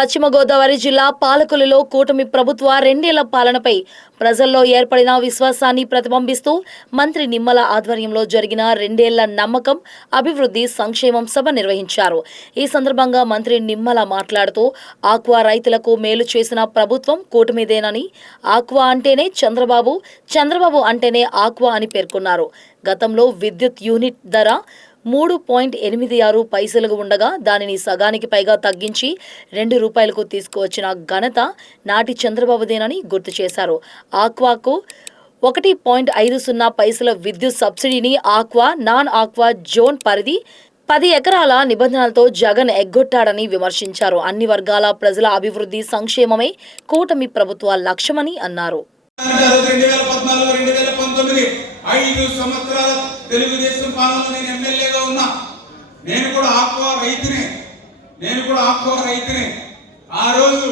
పశ్చిమ గోదావరి జిల్లా పాలకులలో కూటమి ప్రభుత్వ రెండేళ్ల పాలనపై ప్రజల్లో ఏర్పడిన విశ్వాసాన్ని ప్రతిబింబిస్తూ మంత్రి నిమ్మల ఆధ్వర్యంలో జరిగిన రెండేళ్ల నమ్మకం అభివృద్ధి సంక్షేమం సభ నిర్వహించారు. ఈ సందర్భంగా మంత్రి నిమ్మల మాట్లాడుతూ ఆక్వా రైతులకు మేలు చేసిన ప్రభుత్వం కూటమిదేనని, ఆక్వా అంటేనే చంద్రబాబు, చంద్రబాబు అంటేనే ఆక్వా అని పేర్కొన్నారు. గతంలో విద్యుత్ యూనిట్ ధర 3.86 పైసలుగా ఉండగా దానిని సగానికి పైగా తగ్గించి 2 రూపాయలకు తీసుకువచ్చిన ఘనత నాటి చంద్రబాబుదేనని గుర్తు చేశారు. ఆక్వాకు 1.50 పైసల విద్యుత్ సబ్సిడీని ఆక్వా, నాన్ ఆక్వా జోన్ పరిధి 10 ఎకరాల నిబంధనలతో జగన్ ఎగ్గొట్టాడని విమర్శించారు. అన్ని వర్గాల ప్రజల అభివృద్ధి సంక్షేమమే కూటమి ప్రభుత్వ లక్ష్యమని అన్నారు. 5 సంవత్సరాల తెలుగుదేశం పాలనలో నేను ఎమ్మెల్యేగా ఉన్నా. నేను కూడా ఆక్వా రైతునే. ఆ రోజు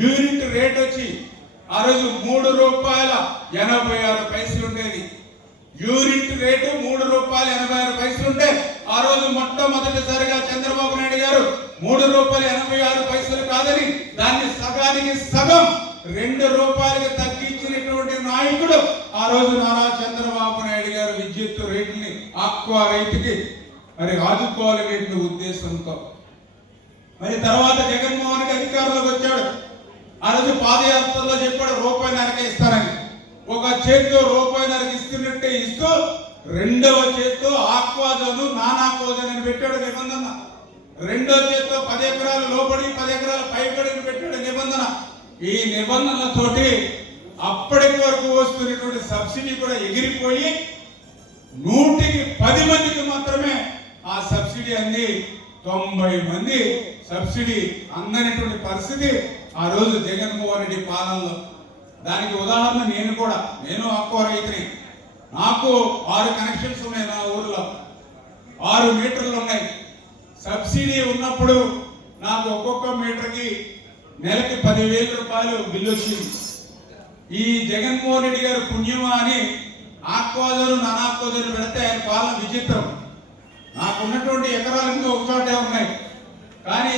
యూనిట్ రేట్ వచ్చి ఆ రోజు ₹3.86 ఉండేది. యూనిట్ రేటు ₹3.86 ఉంటే ఆ రోజు మొట్టమొదటిసారిగా చంద్రబాబు నాయుడు గారు ₹3.86 కాదని దాన్ని సగానికి సగం ₹2 తగ్గించినటువంటి నాయకుడు ఆ రోజు నారా చంద్రబాబు నాయుడు గారు. విద్యుత్ రేట్ని ఆక్వా రైతుకి మరి ఆదుకోవాలనే ఉద్దేశంతో మరి తర్వాత జగన్మోహన్ రెడ్డి అధికారంలోకి వచ్చాడు. ఆ రోజు పాదయాత్రలో చెప్పాడు ₹1.5 ఇస్తారని. ఒక చేతితో ₹1.5 ఇస్తున్నట్టే ఇస్తూ రెండవ చేతితో aqua zone, non aqua zone అని పెట్టాడు నిబంధన. రెండో చేతితో 10 ఎకరాలు లోబడి 10 ఎకరాల పైబడి పెట్టాడు నిబంధన. ఈ నిబంధనలతోటి అప్పటి వరకు వస్తున్నటువంటి సబ్సిడీ కూడా ఎగిరిపోయి 100కి 10 మందికి మాత్రమే ఆ సబ్సిడీ అంది. 90 మంది సబ్సిడీ అందనటువంటి పరిస్థితి ఆ రోజు జగన్మోహన్ రెడ్డి పాలనలో. దానికి ఉదాహరణ నేను ఆక్వా రైతుని. నాకు 6 కనెక్షన్స్ ఉన్నాయి. నా ఊర్లో 6 మీటర్లు ఉన్నాయి. సబ్సిడీ ఉన్నప్పుడు నాకు ఒక్కొక్క మీటర్కి నెలకి ₹10,000 బిల్లు వచ్చింది. ఈ జగన్మోహన్ రెడ్డి గారు పుణ్యమా అని ఆక్వాజోను, నాన్ ఆక్వాజోను పెడితే ఆయన పాలన విచిత్రం. నాకున్నటువంటి ఎకరాలు ఇంకా ఒక చోటే ఉన్నాయి. కానీ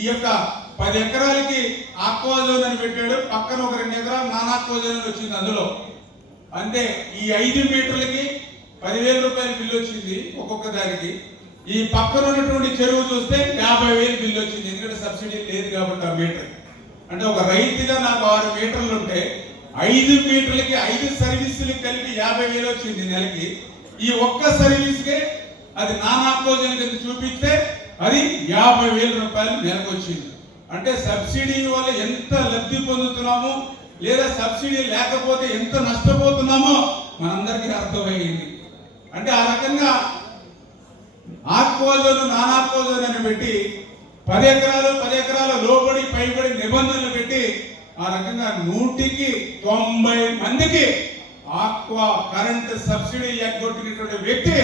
ఈ యొక్క 10 ఎకరాలకి ఆక్వాజోన్ అని పెట్టాడు. పక్కన ఒక 2 ఎకరాలు నాన్ ఆక్వాజోన్ వచ్చింది. అందులో అంటే ఈ 5 మీటర్లకి ₹10,000 బిల్లు వచ్చింది ఒక్కొక్క దానికి. ఈ పక్కన ఉన్నటువంటి చెరువు చూస్తే ₹50,000 బిల్లు వచ్చింది. ఎందుకంటే సబ్సిడీ లేదు కాబట్టి ఆ మీటర్. అంటే ఒక రైతుగా నాకు 6 మీటర్లు ఉంటే 5 మీటర్లకి 5 సర్వీసులకి కలిపి ₹50,000 వచ్చింది నెలకి. ఈ ఒక్క సర్వీస్కే అది నాన్ ఆక్వోజన్ కింద చూపిస్తే అది ₹50,000 నెలకు వచ్చింది. అంటే సబ్సిడీ వల్ల ఎంత లబ్ధి పొందుతున్నామో లేదా సబ్సిడీ లేకపోతే ఎంత నష్టపోతున్నామో మనందరికీ అర్థమైంది. అంటే ఆ రకంగా ఆక్వాజోన్, నాన్ ఆక్వాజోన్ అని పెట్టి 10 ఎకరాల లోబడి పైబడి నిబంధనలు పెట్టి ఆ రకంగా 100కి 90 మందికి ఆక్వా కరెంట్ సబ్సిడీ ఎగ్గొట్టినటువంటి వ్యక్తి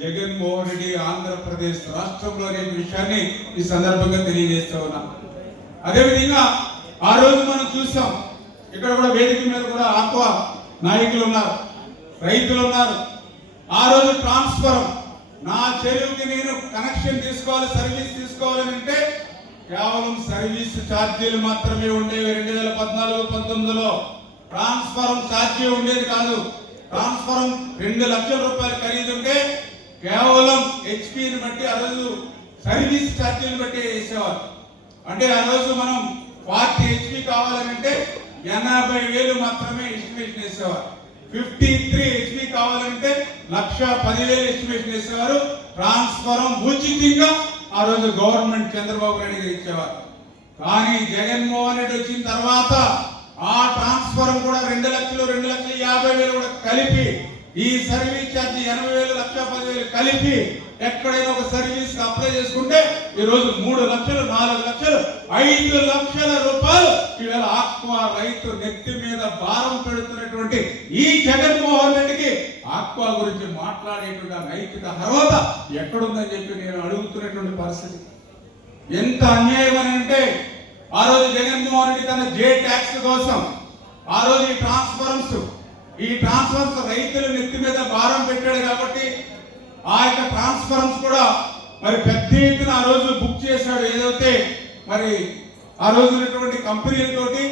జగన్మోహన్ రెడ్డి ఆంధ్రప్రదేశ్ రాష్ట్రంలో అనే విషయాన్ని ఈ సందర్భంగా తెలియజేస్తా ఉన్నా. అదేవిధంగా ఆ రోజు మనం చూసాం, ఇక్కడ కూడా వేదిక మీద కూడా ఆక్వా నాయకులు ఉన్నారు, రైతులు ఉన్నారు. ఆ రోజు ట్రాన్స్ఫరం నా చెరువుకి నేను కనెక్షన్ తీసుకోవాలి, సర్వీస్ తీసుకోవాలని అంటే కేవలం సర్వీస్ ఛార్జీలు మాత్రమే ఉండేవి. 2014-19లో ట్రాన్స్ఫరం ఛార్జీ ఉండేది కాదు. ట్రాన్స్ఫరం ₹2 లక్షల ఖరీదు ఉంటే కేవలం హెచ్పిని బట్టి ఆ రోజు సర్వీస్ ఛార్జీలు బట్టి వేసేవారు. అంటే ఆ రోజు మనం 40 హెచ్పి కావాలంటే 80,000 మాత్రమే ఎస్టిమేషన్ వేసేవారు. 53 హెచ్పి కావాలంటే 1,10,000 ఎస్టిమేషన్ వేసేవారు. ట్రాన్స్ఫరం ఉచితంగా ఆ రోజు గవర్నమెంట్ చంద్రబాబు నాయుడు గారు ఇచ్చేవారు. కానీ జగన్మోహన్ రెడ్డి వచ్చిన తర్వాత ఆ ట్రాన్స్ఫరం కూడా 2 లక్షలు 2,50,000 కూడా కలిపి ఈ సర్వీస్ ఛార్జీ 80,000 1,10,000 కలిపి ఎక్కడైనా ఒక సర్వీస్ అప్లై చేసుకుంటే ఈ రోజు 3 లక్షలు 4 లక్షలు ₹5 లక్షల ఇవాళ ఆక్వా రైతు నెత్తి మీద భారం పెడుతున్నటువంటి ఈ జగన్మోహన్ రెడ్డికి ఆక్వా గురించి మాట్లాడేటువంటి నైతిక అర్హత ఎక్కడుందని చెప్పి నేను అడుగుతున్నటువంటి పరిస్థితి. ఎంత అన్యాయం అని అంటే ఆ రోజు జగన్మోహన్ రెడ్డి తన జే ట్యాక్స్ కోసం ఆ రోజు ఈ ట్రాన్స్ఫర్స్ రైతుల నెత్తి మీద భారం పెట్టాడు కాబట్టి ఆ యొక్క ట్రాన్స్ఫరెన్స్ కూడా మరి పెద్ద ఎత్తున ఆ రోజు బుక్ చేశాడు. ఏదైతే మరి ఆ రోజు ఉన్నటువంటి కంపెనీలతోటి